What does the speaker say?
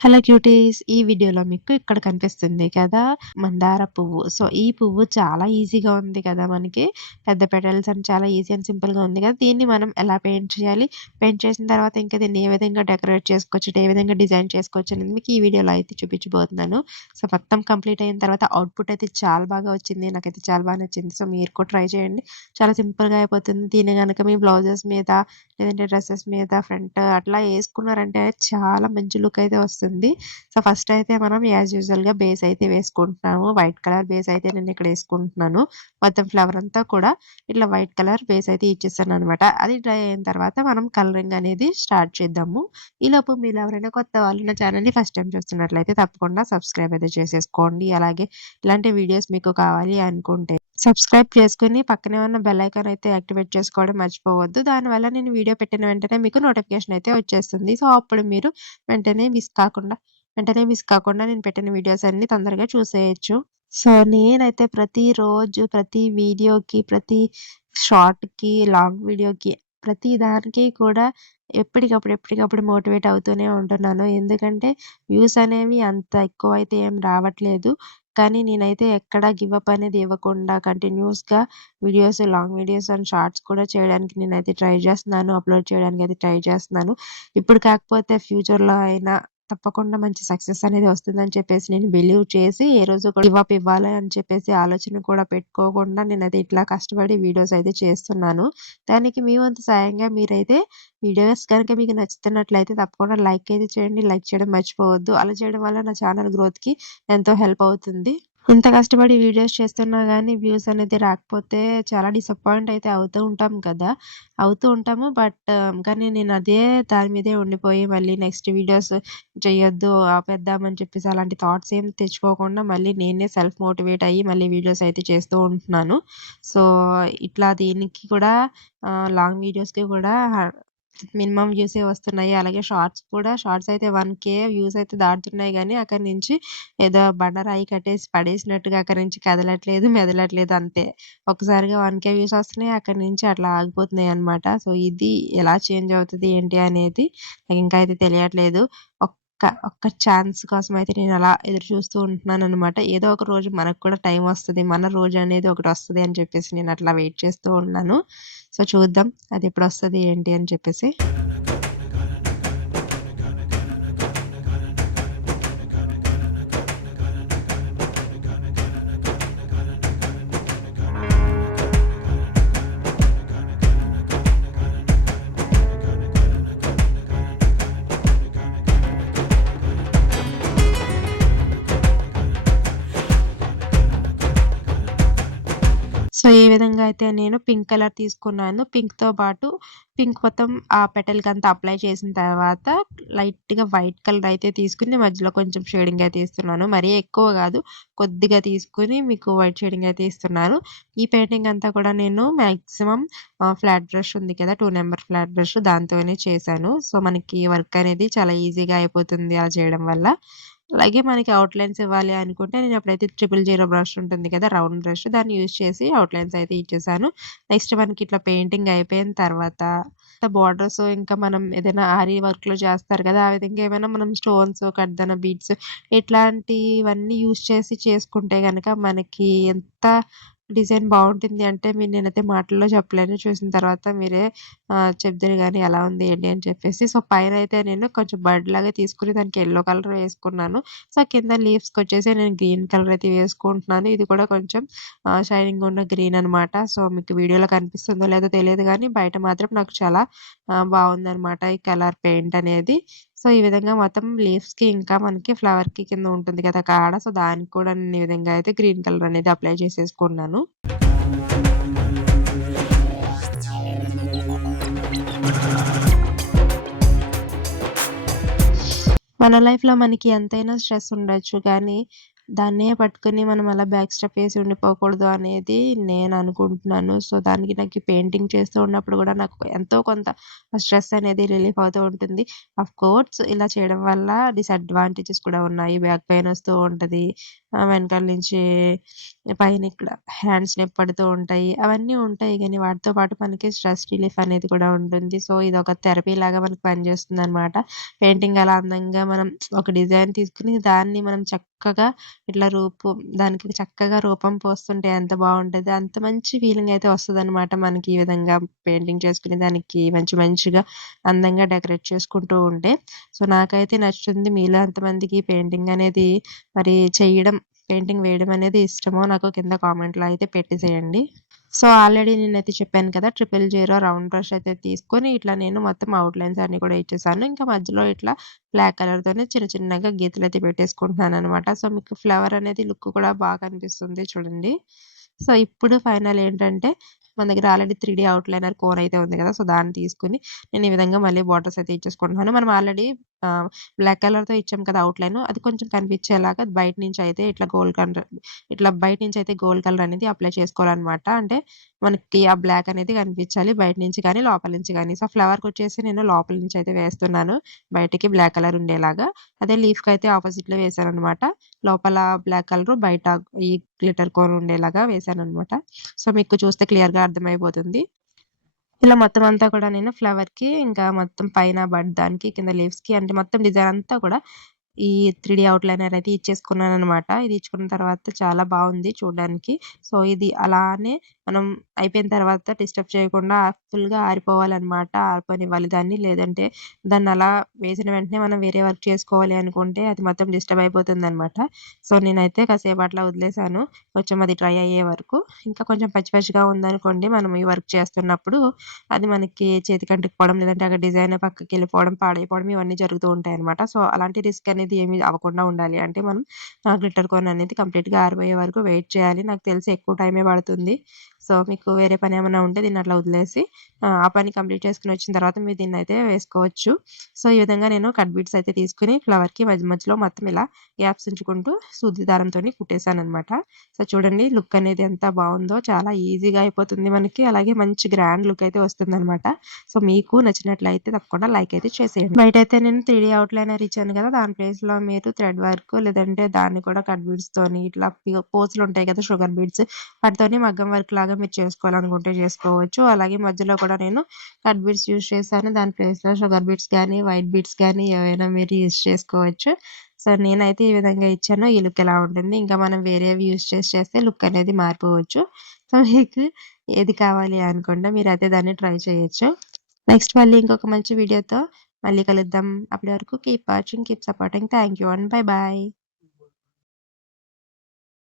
Hello cuties. ఈ వీడియోలో మీకు ఇక్కడ కనిపిస్తుంది కదా! మందార పువ్వు. సో, ఈ పువ్వు చాలా ఈజీగా ఉంది కదా! మనకి పెద్ద పెటల్స్ అండ్ చాలా ఈజీ అండ్ సింపుల్‌గా ఉంది కదా! దీన్ని మనం ఎలా పెయింట్ చేయాలి? పెయింట్ చేసిన తర్వాత ఇంకా దీన్ని ఏ విధంగా డెకరేట్ చేసుకోవచ్చు, ఏ విధంగా డిజైన్ చేసుకోవచ్చు అనేది మీకు ఈ వీడియోలో అయితే చూపించబోతున్నాను. సో, మొత్తం కంప్లీట్ అయిన తర్వాత అవుట్‌పుట్ అయితే చాలా బాగా వచ్చింది. నాకైతే చాలా బాగా నచ్చింది. సో, మీరు కూడా ట్రై చేయండి. చాలా సింపుల్‌గా అయిపోతుంది. దీన్ని గనక మీ బ్లౌజెస్ మీద లేదంటే డ్రెసెస్ మీద ఫ్రంట్ అట్లా ఏసుకున్నారంటే చాలా మంచి లుక్ అయితే వస్తుంది. సో, ఫస్ట్ అయితే మనం యాజ్ యూజువల్‌గా బేస్ అయితే వేసుకుంటున్నాము. వైట్ కలర్ బేస్ అయితే నేను ఇక్కడ ఏసుకుంటున్నాను. మొత్తం ఫ్లవర్ అంతా కూడా ఇట్లా వైట్ కలర్ బేస్ అయితే ఇచ్చేసాననమాట. అది డ్రై అయిన తర్వాత మనం కలరింగ్ అనేది స్టార్ట్ చేద్దాము. ఈలోపు మీరు ఎవరైనా కొత్త వాళ్ళు నా ఛానల్‌ని ఫస్ట్ టైమ్ చూస్తున్నట్లయితే తప్పకుండా సబ్స్క్రైబ్ అయితే చేసేసుకోండి. అలాగే ఇలాంటి వీడియోస్ మీకు కావాలి అనుకుంటే సబ్స్క్రైబ్ చేసుకొని పక్కనే ఉన్న బెల్ ఐకాన్ అయితే యాక్టివేట్ చేసుకోవడం మర్చిపోవద్దు. దానివల్ల నేను వీడియో పెట్టిన వెంటనే మీకు నోటిఫికేషన్ అయితే వచ్చేస్తుంది. సో, అప్పుడు మీరు వెంటనే మిస్ కాకుండా నేను పెట్టిన వీడియోస్ అన్నీ తొందరగా చూసేయొచ్చు. సో, నేనైతే ప్రతిరోజు ప్రతి వీడియోకి, ప్రతి షార్ట్‌కి, లాంగ్ వీడియోకి ప్రతి దానికి కూడా ఎప్పటికప్పుడు మోటివేట్ అవుతూనే ఉంటున్నాను. ఎందుకంటే వ్యూస్ అనేవి అంత ఎక్కువైతే ఏం రావట్లేదు. కానీ నేనైతే ఎక్కడ గివ్ అప్ అనేది ఇవ్వకుండా కంటిన్యూయస్‌గా videos, long videos and shorts కూడా చేయడానికి నేనైతే ట్రై చేస్తున్నాను. అప్‌లోడ్ చేయడానికి అయితే ట్రై చేస్తున్నాను. ఇప్పుడు కాకపోతే ఫ్యూచర్‌లో అయినా తప్పకుండా మంచి సక్సెస్ అనేది వస్తుందని చెప్పేసి నేను బిలీవ్ చేసి ఏ రోజు కూడా గివ్ అప్ ఇవ్వాలి అని చెప్పేసి ఆలోచన కూడా పెట్టుకోకుండా నేనైతే ఇట్లా కష్టపడి వీడియోస్ అయితే చేస్తున్నాను. దానికి మీ వంతు సాయంగా మీరైతే వీడియోస్ గనుక మీకు నచ్చుతున్నట్లయితే తప్పకుండా లైక్ అయితే చేయండి. లైక్ చేయడం మర్చిపోవద్దు. అలా చేయడం వల్ల నా ఛానల్ గ్రోత్‌కి ఎంతో హెల్ప్ అవుతుంది. ఇంత కష్టపడి వీడియోస్ చేస్తున్నా గానీ వ్యూస్ అనేది రాకపోతే చాలా డిసప్పాయింట్ అయితే అవుతూ ఉంటాం కదా! అవుతూ ఉంటాము. కానీ నేను దాని మీదే ఉండిపోయి మళ్ళీ నెక్స్ట్ వీడియోస్ చేయొద్దు, ఆపేద్దామని చెప్పేసి అలాంటి థాట్స్ ఏం తెచ్చుకోకుండా మళ్ళీ నేనే సెల్ఫ్ మోటివేట్ అయ్యి మళ్ళీ వీడియోస్ అయితే చేస్తూ ఉంటున్నాను. సో, ఇట్లా దీనికి కూడా లాంగ్ వీడియోస్‌కి కూడా మినిమమ్ వ్యూసే వస్తున్నాయి. అలాగే షార్ట్స్ అయితే 1,000 వ్యూస్ అయితే దాటుతున్నాయి గానీ, అక్కడి నుంచి ఏదో బండరాయి కట్టేసి పడేసినట్టుగా అక్కడి నుంచి కదలట్లేదు, మెదలట్లేదు అంతే. ఒక్కసారిగా 1,000 వ్యూస్ వస్తున్నాయి. అక్కడి నుంచి అట్లా ఆగిపోతున్నాయన్నమాట. సో, ఇది ఎలా చేంజ్ అవుతది ఏంటి అనేది నాకింకా అయితే తెలియట్లేదు. ఒక్క ఛాన్స్ కోసం అయితే నేను అలా ఎదురు చూస్తూ ఉంటున్నాననమాట. ఏదో ఒక రోజు మనకు కూడా టైం వస్తది. మన రోజు అనేది ఒకటొస్తది అని చెప్పేసి నేను అట్లా వెయిట్ చేస్తూ ఉన్నాను. సో, చూద్దాం అదెప్పుడొస్తది ఏంటి అని చెప్పేసి. సో, ఈ విధంగా అయితే నేను పింక్ కలర్ తీసుకున్నాను. పింక్ మొత్తం ఆ పెటల్‌కంతా అప్లై చేసిన తర్వాత లైట్‌గా వైట్ కలర్ అయితే తీసుకొని మధ్యలో కొంచెం షేడింగ్ అయితే ఇస్తున్నాను. మరీ ఎక్కువ గాదు. కొద్దిగా తీసుకొని మీకు వైట్ షేడింగ్ అయితే ఇస్తున్నాను. ఈ పెయింటింగ్ అంతా కూడా నేను మాక్సిమం ఫ్లాట్ బ్రష్ ఉంది కదా! 2 నంబర్ ఫ్లాట్ బ్రష్ దాంతోనే చేశాను. సో, మనకి వర్క్ అనేది చాలా ఈజీగా అయిపోతుంది అలా చేయడం వల్ల. అలాగే మనకి ఔట్‌లైన్స్ ఇవ్వాలి అనుకుంటే నేను అప్పుడైతే 000 బ్రష్ ఉంటుంది కదా! రౌండ్ బ్రష్ దాన్ని యూజ్ చేసి ఔట్‌లైన్స్ అయితే ఇచ్చేసాను. నెక్స్ట్ మనకి ఇట్లా పెయింటింగ్ అయిపోయిన తర్వాత బోర్డర్స్ ఇంకా మనం ఏదైనా ఆరి వర్క్‌లో చేస్తారు కదా! ఆ విధంగా ఏమైనా మనం స్టోన్స్, కడ్దానా బీడ్స్ ఇట్లాంటివన్నీ యూజ్ చేసి చేసుకుంటే గనక మనకి ఎంత డిజైన్ బావుంటుంది అంటే నేనైతే మాటల్లో చెప్పలేను. చూసిన తర్వాత మీరే చెప్దురు గానీ ఎలా ఉంది ఏంటి అని చెప్పేసి. సో, పైనైతే నేను కొంచెం బర్డ్‌లాగా తీసుకొని దానికి యెల్లో కలర్ వేసుకున్నాను. సో, కింద లీవ్స్‌కొచ్చేసి నేను గ్రీన్ కలర్ అయితే వేసుకుంటున్నాను. ఇది కూడా కొంచెం షైనింగ్ ఉన్న గ్రీన్ అనమాట. సో, మీకు వీడియోలో కనిపిస్తుందో లేదో తెలియదు గానీ బయట మాత్రం నాకు చాలా బావుందనమాట ఈ కలర్ పెయింట్ అనేది. సో, ఈ విధంగా మొత్తం లీవ్స్‌కి ఇంకా మనకి ఫ్లవర్‌కి కింద ఉంటుంది కదా! కాడ. సో, దానికి కూడా నేను ఈ విధంగా అయితే గ్రీన్ కలర్ అనేది అప్లై చేసేసుకున్నాను. మన లైఫ్‌లో మనకి ఎంతైనా స్ట్రెస్ ఉండొచ్చు. కానీ దాన్నే పట్టుకొని మనం అలా బ్యాక్ స్టెప్ వేసి ఉండిపోకూడదు అనేది నేను అనుకుంటున్నాను. సో, దానికి నాకు పెయింటింగ్ చేస్తూ ఉన్నప్పుడు కూడా నాకు ఎంతో కొంత స్ట్రెస్ అనేది రిలీఫ్ అవుతూ ఉంటుంది. ఆఫ్‌కోర్స్ ఇలా చేయడం వల్ల డిసడ్వాంటేజెస్ కూడా ఉన్నాయి. బ్యాక్ పెయిన్ వస్తూ ఉంటది. వెనకాల నుంచి పైన ఇక్కడ హ్యాండ్స్ నొప్పి పడుతూ ఉంటాయి. అవన్నీ ఉంటాయి గానీ వాటితో పాటు మనకి స్ట్రెస్ రిలీఫ్ అనేది కూడా ఉంటుంది. సో, ఇదొక థెరపీ లాగా మనకు పనిచేస్తుందనమాట. పెయింటింగ్ అలా అందంగా మనం ఒక డిజైన్ తీసుకొని దాన్ని మనం చక్కగా ఇట్లా దానికి చక్కగా రూపం పోస్తుంటే ఎంత బావుంటది. అంత మంచి ఫీలింగ్ అయితే వస్తదనమాట మనకి ఈ విధంగా పెయింటింగ్ చేసుకుని దానికి మంచిగా అందంగా డెకరేట్ చేసుకుంటూ ఉంటే. సో, నాకైతే నచ్చుతుంది. మీలో ఎంతమందికి పెయింటింగ్ అనేది మరి పెయింటింగ్ వేయడం అనేది ఇష్టమో నాకు కింద కామెంట్‌లో అయితే పెట్టేసేయండి. సో, ఆల్రెడీ నేనైతే చెప్పాను కదా! 000 రౌండ్ బ్రష్ అయితే తీసుకొని ఇట్లా నేను మొత్తం ఔట్‌లైన్స్ అన్నీ కూడా ఇచ్చేసాను. ఇంకా మధ్యలో ఇట్లా బ్లాక్ కలర్‌తోనే చిన్నగా గీతలైతే పెట్టేసుకుంటున్నాననమాట. సో, మీకు ఫ్లవర్ అనేది లుక్ కూడా బాగా కనిపిస్తుంది చూడండి. సో, ఇప్పుడు ఫైనల్ ఏంటంటే మన దగ్గర ఆల్రెడీ 3 ఔట్‌లైనర్ కోన్ అయితే ఉంది కదా! సో, దాన్ని తీసుకొని నేను ఈ విధంగా మళ్ళీ బార్డర్స్ అయితే ఇచ్చేసుకుంటున్నాను. మనం ఆల్రెడీ బ్లాక్ కలర్‌తో ఇచ్చాం కదా! ఔట్‌లైన్ అది కొంచెం కనిపించేలాగా బయట నుంచి అయితే ఇట్లా బయట నుంచి అయితే గోల్డ్ కలర్ అనేది అప్లై చేసుకోవాలనమాట. అంటే మనకి ఆ బ్లాక్ అనేది కనిపించాలి బయట నుంచి గాని, లోపల నుంచి గాని. సో, ఫ్లవర్‌కొచ్చేసి నేను లోపల నుంచి అయితే వేస్తున్నాను. బయటికి బ్లాక్ కలర్ ఉండేలాగా. అదే లీఫ్‌కయితే ఆపోజిట్‌లో వేశాననమాట. లోపల బ్లాక్ కలరు, బయట ఈ గ్లిటర్ కోన్ ఉండేలాగా వేశాననమాట. సో, మీకు చూస్తే క్లియర్‌గా అర్థమైపోతుంది. ఇలా మొత్తం అంతా కూడా నేను ఫ్లవర్‌కి ఇంకా మొత్తం పైన దానికి, కింద లీవ్స్‌కి అంటే మొత్తం డిజైన్ అంతా కూడా ఈ 3 ఔట్‌లైనర్ అయితే ఇచ్చేసుకున్నాననమాట. ఇది ఇచ్చుకున్న తర్వాత చాలా బావుంది చూడడానికి. సో, ఇది అలానే మనం అయిపోయిన తర్వాత డిస్టర్బ్ చేయకుండా ఫుల్‌గా ఆరిపోవాలనమాట. ఆరిపోనివ్వాలి దాన్ని. లేదంటే దాన్నలా వేసిన వెంటనే మనం వేరే వర్క్ చేసుకోవాలి అనుకుంటే అది మొత్తం డిస్టర్బ్ అయిపోతుందనమాట. సో, నేనైతే కాసేపు అట్లా వదిలేసాను. కొంచెం అది డ్రై అయ్యే వరకు. ఇంకా కొంచెం పచ్చిగా ఉందనుకోండి మనం ఈ వర్క్ చేస్తున్నప్పుడు అది మనకి చేతికి అంటుకుపోవడం, లేదంటే అక్కడ డిజైన్ పక్కకెళ్ళిపోవడం, పాడైపోవడం ఇవన్నీ జరుగుతూ ఉంటాయనమాట. సో, అలాంటి రిస్క్ అనేది ఏమి అవ్వకుండా ఉండాలి అంటే మనం గ్లిట్టర్ కోన్ అనేది కంప్లీట్‌గా ఆరిపోయే వరకు వెయిట్ చేయాలి. నాకు తెలిసి ఎక్కువ టైమే పడుతుంది. సో, మీకు వేరే పనేమన్నా ఉంటే దీన్నట్లా వదిలేసి ఆ పని కంప్లీట్ చేసుకొని వచ్చిన తర్వాత మీరు దీన్నయితే వేసుకోవచ్చు. సో, ఈ విధంగా నేను కట్ బీట్స్ అయితే తీసుకొని ఫ్లవర్‌కి మధ్యలో మొత్తం ఇలా గ్యాప్స్ ఉంచుకుంటూ సూది దారంతోని కుట్టేసాననమాట. సో, చూడండి లుక్ అనేది ఎంత బావుందో. చాలా ఈజీగా అయిపోతుంది మనకి. అలాగే మంచి గ్రాండ్ లుక్ అయితే వస్తుందనమాట. సో, మీకు నచ్చినట్లయితే తప్పకుండా లైక్ అయితే చేసేయండి. బయటైతే నేను 3 ఔట్‌లైనర్ ఇచ్చాను కదా! దాని ప్లేస్‌లో మీరు థ్రెడ్ వర్క్ లేదంటే దాన్ని కూడా కట్ బీడ్స్‌తోని ఇట్లా పోచులుంటాయి కదా! షుగర్ బీడ్స్ వాటితోని మగ్గం వర్క్ లాగా మీరు చేసుకోవాలనుకుంటే చేసుకోవచ్చు. అలాగే మధ్యలో కూడా నేను కట్ బీడ్స్ యూజ్ చేశాను. దాని ప్లేస్‌లో షుగర్ బీడ్స్ గానీ, వైట్ బీడ్స్ గానీ ఏవైనా మీరు యూజ్ చేసుకోవచ్చు. సో, నేనైతే ఈ విధంగా ఇచ్చాను. ఈ లుక్ ఎలా ఉంటుంది. ఇంకా మనం వేరేవి యూజ్ చేస్తే లుక్ అనేది మారిపోవచ్చు. సో, మీకు ఏది కావాలి అనుకుంటే మీరైతే దాన్ని ట్రై చేయొచ్చు. నెక్స్ట్ మళ్ళీ ఇంకొక మంచి వీడియోతో మళ్ళీ కలుద్దాం. అప్పటి వరకు keep watching, keep supporting. Thank you and by.